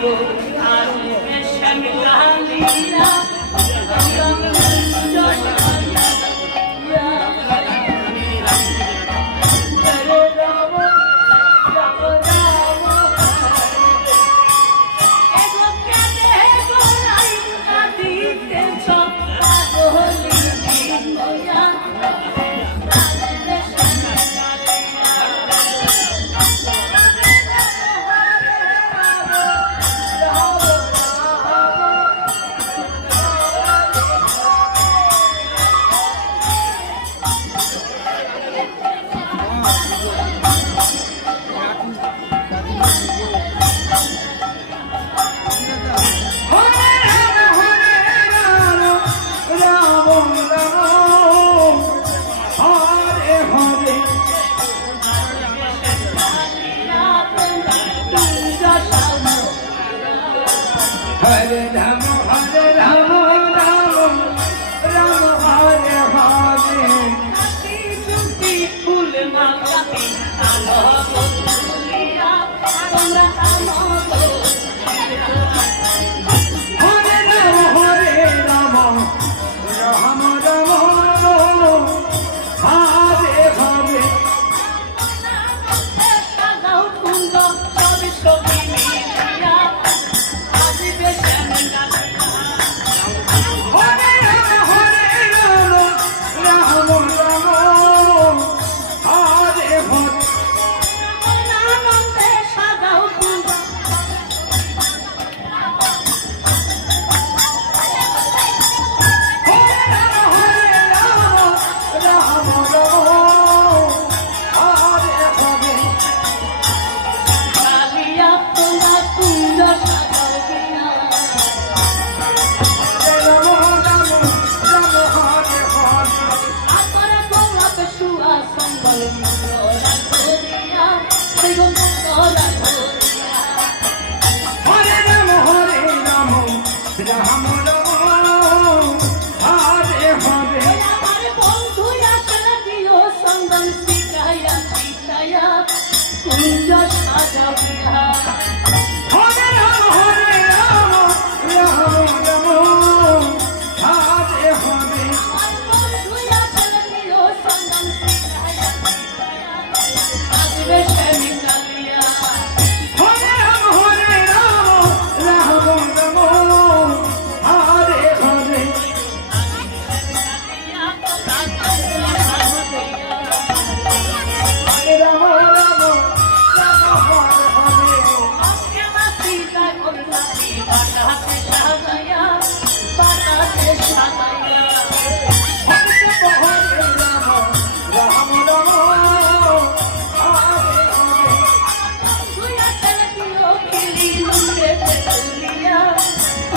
গো আসবে Hare Rama.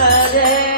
Hare.